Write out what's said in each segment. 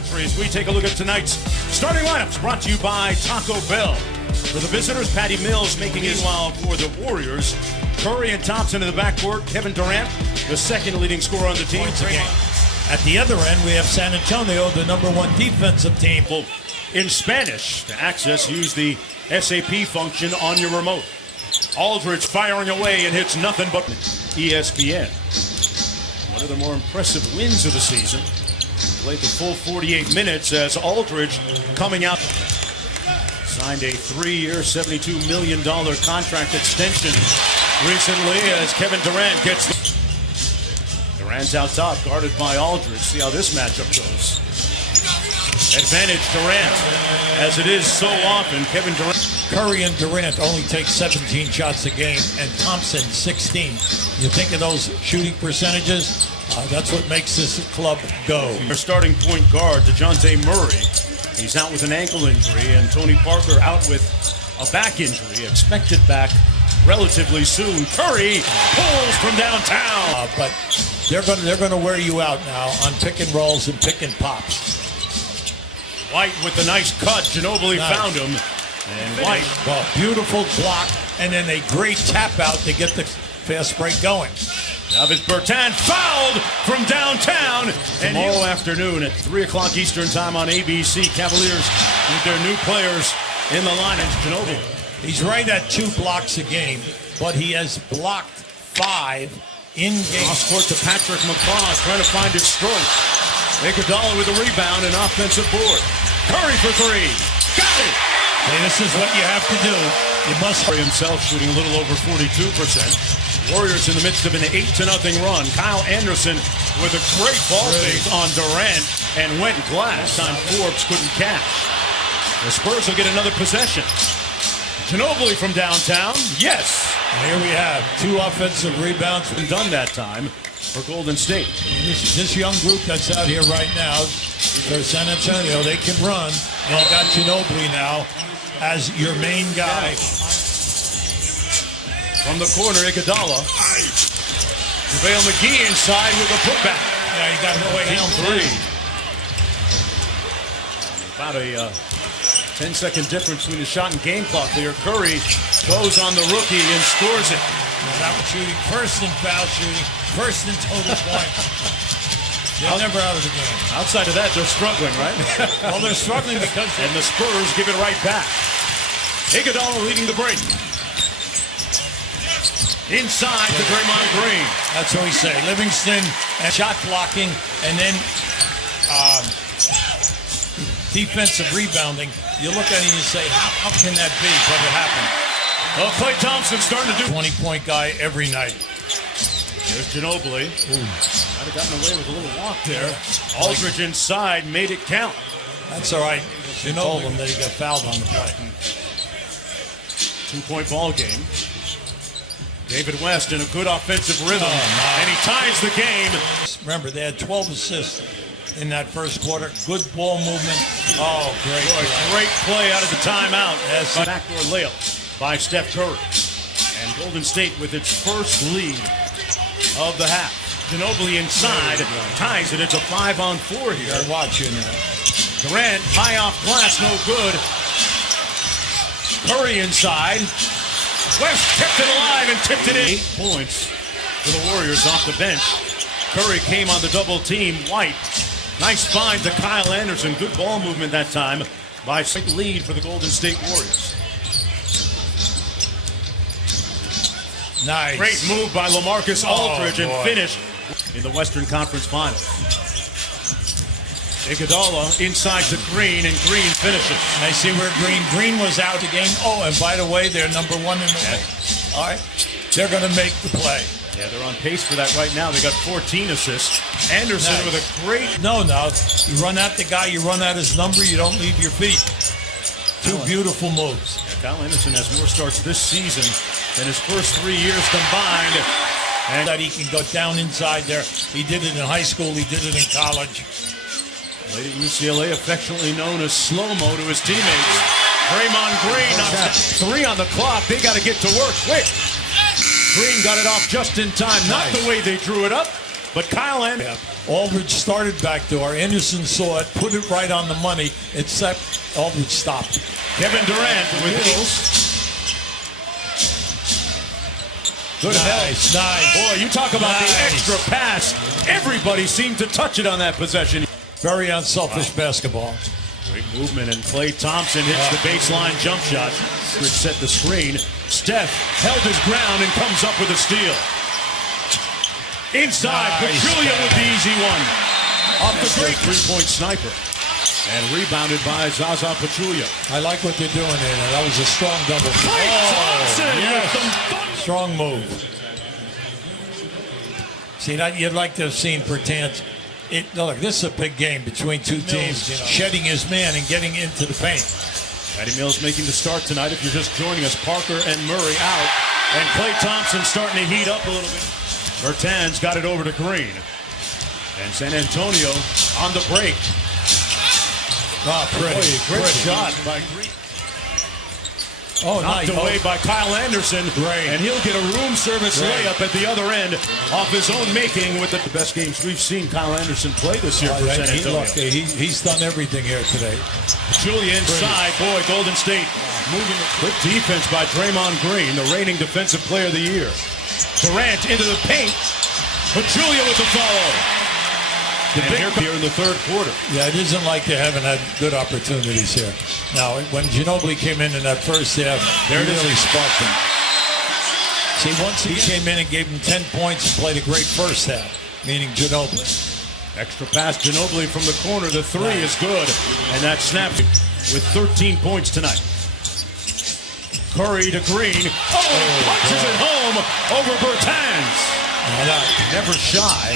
Countries, we take a look at tonight's starting lineups brought to you by Taco Bell. For the visitors, Patty Mills making his while for the Warriors. Curry and Thompson in the backcourt. Kevin Durant, the second leading scorer on the team. At the other end, we have San Antonio, the #1 defensive team. In Spanish, to access, use the SAP function on your remote. Aldridge firing away and hits nothing but ESPN. One of the more impressive wins of the season. Played the full 48 minutes as Aldridge coming out. Signed a 3-year, $72 million contract extension recently as Kevin Durant gets the... Durant's out top, guarded by Aldridge. See how this matchup goes. Advantage Durant, as it is so often. Kevin Durant. Curry and Durant only take 17 shots a game, and Thompson 16. You think of those shooting percentages? That's what makes this club go. Our starting point guard, DeJounte Murray. He's out with an ankle injury, and Tony Parker out with a back injury, expected back relatively soon. Curry pulls from downtown. But they're going to wear you out now on pick and rolls and pick and pops. White with the nice cut. Ginobili found him. And White. Well, beautiful block, and then a great tap out to get the fast break going. Davis Bertans fouled from downtown. And tomorrow afternoon at 3 o'clock Eastern time on ABC, Cavaliers with their new players in the lineup. Ginobili. He's right at 2 blocks a game, but he has blocked 5 in game. Cross court to Patrick McCaw, trying to find his stroke. Iguodala with a rebound and offensive board. Curry for 3. Got it! Hey, this is what you have to do. You must. Curry himself shooting a little over 42%. Warriors in the midst of an 8-0 run. Kyle Anderson with a great ball fake on Durant and went glass. Time Forbes couldn't catch. The Spurs will get another possession. Ginobili from downtown. Yes. And here we have 2 offensive rebounds. Been done that time for Golden State. This young group that's out here right now for San Antonio, they can run. And you got Ginobili now as your main guy. From the corner, Iguodala. JaVale McGee inside with a putback. Yeah, you got to go down 3. About a 10-second difference between the shot and game clock there. Curry goes on the rookie and scores it. That was shooting first in foul shooting, first in total points. They're never out of the game. Outside of that, they're struggling, right? Well, they're struggling because... And the Spurs give it right back. Iguodala leading the break. Inside to Draymond Green. That's what we say. Livingston and shot blocking, and then defensive rebounding. You look at it and you say, how can that be? But it happened. Well, Klay Thompson starting to do 20-point guy every night. There's Ginobili. Might have gotten away with a little walk there. Aldridge inside, made it count. That's all right. You told him that he got fouled on the play. 2-point ball game. David West in a good offensive rhythm, and he ties the game. Remember, they had 12 assists in that first quarter. Good ball movement. Oh, great. Great play out of the timeout. As backdoor layup by Steph Curry. And Golden State with its first lead of the half. Ginobili inside, ties it. It's a 5-on-4 here. They're watching that. Durant, high off glass, no good. Curry inside. West kept it alive and tipped it in. 8 points for the Warriors off the bench. Curry came on the double team. White, nice find to Kyle Anderson. Good ball movement that time by lead for the Golden State Warriors. Nice. Great move by LaMarcus Aldridge and finished in the Western Conference Finals. Iguodala inside to Green, and Green finishes. I see where Green was out the game. Oh, and by the way, they're #1 in the league. All right. They're going to make the play. Yeah, they're on pace for that right now. They got 14 assists. Anderson with a great... No. You run at the guy, you run at his number, you don't leave your feet. 2 beautiful moves. Yeah, Kyle Anderson has more starts this season than his first 3 years combined. And that he can go down inside there. He did it in high school. He did it in college. Played at UCLA, affectionately known as Slow-Mo to his teammates. Draymond Green, 3 on the clock. They got to get to work quick. Green got it off just in time. Not the way they drew it up, but Kyle Anderson. Aldridge started backdoor. Anderson saw it, put it right on the money, except Aldridge stopped. Kevin Durant with heels. Good Nice. Boy, you talk about the extra pass. Everybody seemed to touch it on that possession. Very unselfish basketball. Great movement, and Klay Thompson hits the baseline jump shot. Rich set the screen. Steph held his ground and comes up with a steal. Inside, Pachulia with the easy one. Off the great three-point sniper. And rebounded by Zaza Pachulia. I like what they're doing here. That was a strong double. Klay Thompson yes. with some Strong move. See, that you'd like to have seen Bertans. Look, this is a big game between two teams, shedding his man and getting into the paint. Patty Mills making the start tonight. If you're just joining us, Parker and Murray out. And Klay Thompson starting to heat up a little bit. Bertans got it over to Green. And San Antonio on the break. Oh, pretty. Great shot by Green. Oh, knocked away by Kyle Anderson. Great. And he'll get a room service layup at the other end off his own making with the best games we've seen Kyle Anderson play this year for San Antonio. He's done everything here today. Julia inside. Boy, Golden State moving. Good defense by Draymond Green, the reigning defensive player of the year. Durant into the paint. Pachulia with the follow. Here in the third quarter. Yeah, it isn't like they haven't had good opportunities here. Now, when Ginobili came in that first half, he really sparked them. See, once he came in and gave him 10 points and played a great first half, meaning Ginobili. Extra pass, Ginobili from the corner. The three is good. And that snaps with 13 points tonight. Curry to Green. Punches it home over Bertans. Never shy.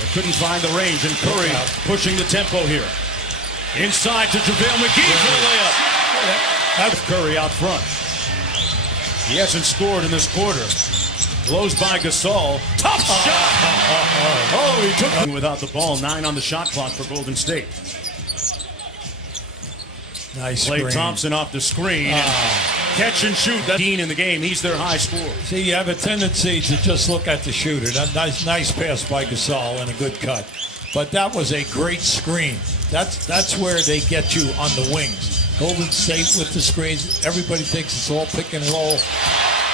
They couldn't find the range, and Curry pushing the tempo here. Inside to JaVale McGee for the layup. That's Curry out front. He hasn't scored in this quarter. Blows by Gasol. Tough shot! He took it without the ball. 9 on the shot clock for Golden State. Nice Klay screen. Thompson off the screen. Catch and shoot. That's 15 in the game. He's their high scorer. See, you have a tendency to just look at the shooter. That nice pass by Gasol and a good cut. But that was a great screen. That's where they get you on the wings. Golden State with the screens. Everybody thinks it's all pick and roll.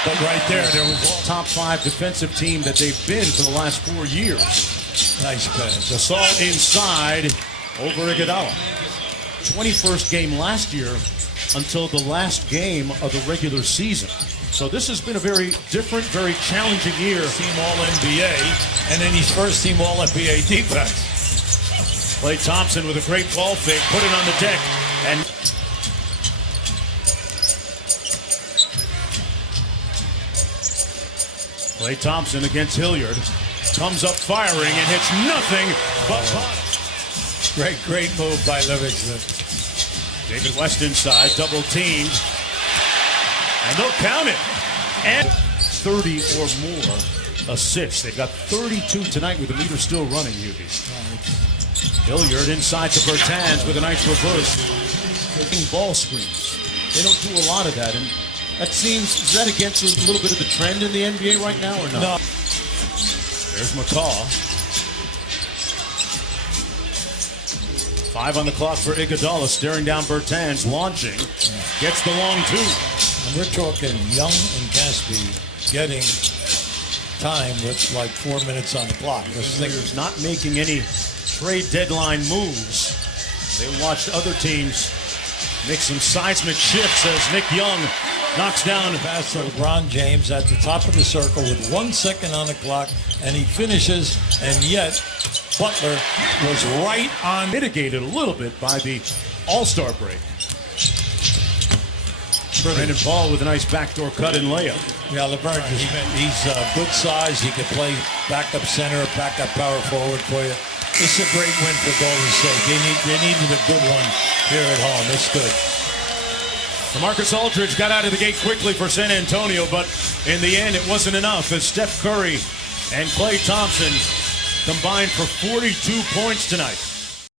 But right there was top 5 defensive team that they've been for the last 4 years. Nice pass. Gasol inside over Iguodala. 21st game last year until the last game of the regular season. So this has been a very different, very challenging year. Team All-NBA, and then he's first team All-NBA defense. Klay Thompson with a great ball fake, put it on the deck, and Klay Thompson against Hilliard. Comes up firing and hits nothing but bottom. Great move by Livingston. David West inside, double teamed. And they'll count it. And 30 or more assists. They've got 32 tonight with the meter still running, Hubie. Hilliard inside to Bertans with a nice reverse. Taking ball screens. They don't do a lot of that. And that seems, is that against a little bit of the trend in the NBA right now or not? No. There's McCaw. 5 on the clock for Iguodala, staring down Bertans, launching, gets the long 2. And we're talking Young and Gatsby getting time with like 4 minutes on the clock. Singers not making any trade deadline moves. They watched other teams make some seismic shifts as Nick Young knocks down the pass to LeBron James at the top of the circle with 1 second on the clock, and he finishes, and yet Butler was right on. Mitigated a little bit by the All-Star break. Brandon Paul with a nice backdoor cut and layup. Yeah, LeBron, he's good size. He can play backup center, backup power forward for you. It's a great win for Golden State. They needed a good one here at home. It's good. Marcus Aldridge got out of the gate quickly for San Antonio, but in the end, it wasn't enough as Steph Curry and Klay Thompson combined for 42 points tonight.